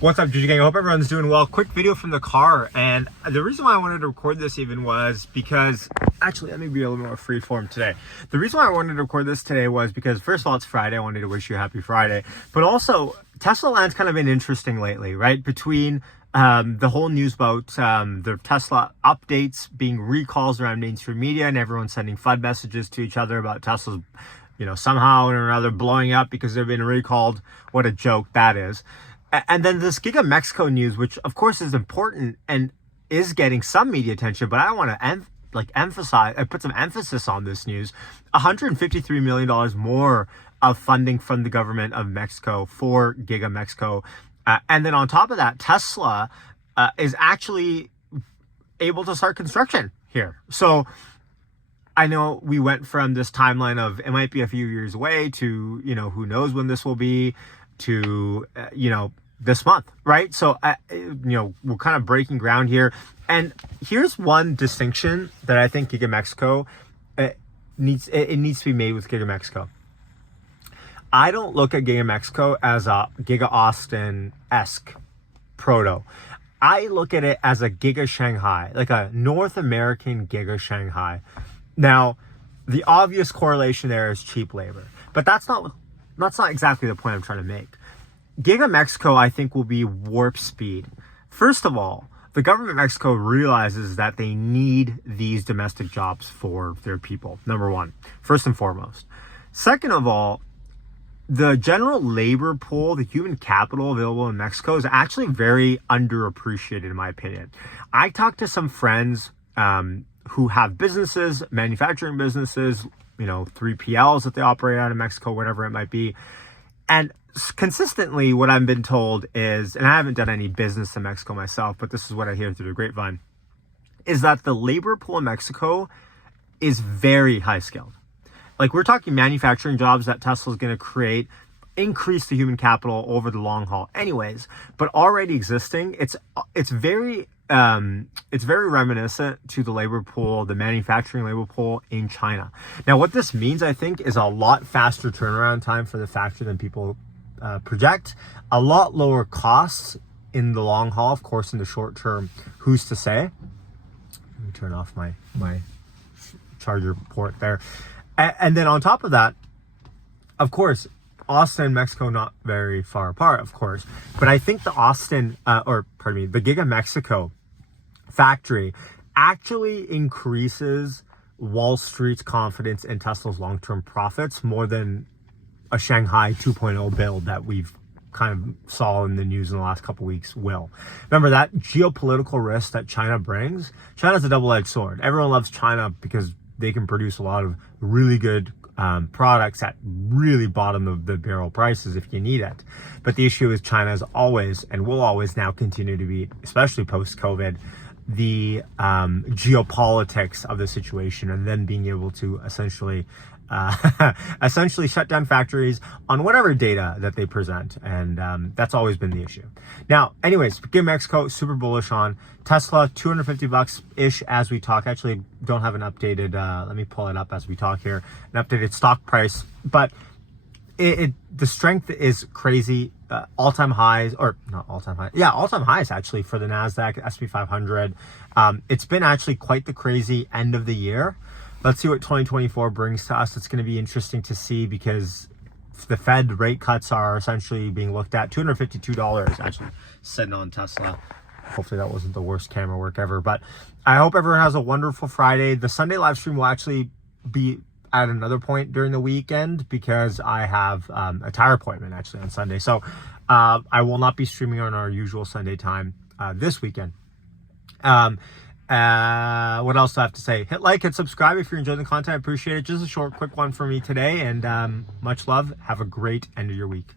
What's up, Giga gang? I hope everyone's doing well. Quick video from the car, and the reason why I wanted to record this even was because, actually, let me be a little more freeform today. The reason why I wanted to record this today was because, first of all, it's Friday. I wanted to wish you a happy Friday. But also, Tesla land's kind of been interesting lately, right? Between the whole news about the Tesla updates being recalls around mainstream media and everyone sending FUD messages to each other about Tesla's, somehow or another blowing up because they've been recalled. What a joke that is. And then this Giga Mexico news, which of course is important and is getting some media attention, but I want to emphasize, I put some emphasis on this news. $153 million more of funding from the government of Mexico for Giga Mexico. And then on top of that, Tesla is actually able to start construction here. So I know we went from this timeline of it might be a few years away to, who knows when this will be, to, this month, right? So, we're kind of breaking ground here. And here's one distinction that I think Giga Mexico needs to be made with Giga Mexico. I don't look at Giga Mexico as a Giga Austin-esque proto. I look at it as a Giga Shanghai, like a North American Giga Shanghai. Now, the obvious correlation there is cheap labor, but that's not exactly the point I'm trying to make. Giga Mexico, I think, will be warp speed. First of all, the government of Mexico realizes that they need these domestic jobs for their people, number one, first and foremost. Second of all, the general labor pool, the human capital available in Mexico is actually very underappreciated, in my opinion. I talked to some friends who have businesses, manufacturing businesses, 3PLs that they operate out of Mexico, whatever it might be. And consistently what I've been told is, and I haven't done any business in Mexico myself, but this is what I hear through the grapevine, is that the labor pool in Mexico is very high skilled. Like, we're talking manufacturing jobs that Tesla is going to create, increase the human capital over the long haul anyways, but already existing, it's very reminiscent to the labor pool, the manufacturing labor pool in China. Now, what this means, I think, is a lot faster turnaround time for the factory than people project, a lot lower costs in the long haul. Of course, in the short term, who's to say? Let me turn off my charger port there. And then on top of that, of course, Austin and Mexico not very far apart, of course, but I think the the Giga Mexico factory actually increases Wall Street's confidence in Tesla's long-term profits more than a Shanghai 2.0 build that we've kind of saw in the news in the last couple of weeks will. Remember that geopolitical risk that China brings? China's a double-edged sword. Everyone loves China because they can produce a lot of really good products at really bottom of the barrel prices if you need it. But the issue is China is always and will always now continue to be, especially post-COVID, the geopolitics of the situation, and then being able to essentially shut down factories on whatever data that they present. And that's always been the issue. Now, anyways, Giga Mexico, super bullish on Tesla, $250-ish as we talk. Actually, don't have an updated, let me pull it up as we talk here, an updated stock price. But the strength is crazy. All-time highs, or not all-time highs. Yeah, all-time highs actually for the NASDAQ, SP 500. It's been actually quite the crazy end of the year. Let's see what 2024 brings to us. It's going to be interesting to see because the Fed rate cuts are essentially being looked at. $252 actually sitting on Tesla. Hopefully that wasn't the worst camera work ever. But I hope everyone has a wonderful Friday. The Sunday live stream will actually be at another point during the weekend because I have a tire appointment actually on Sunday. So I will not be streaming on our usual Sunday time this weekend. What else do I have to say? Hit like and subscribe if you're enjoying the content. I appreciate it. Just a short, quick one for me today, and much love. Have a great end of your week.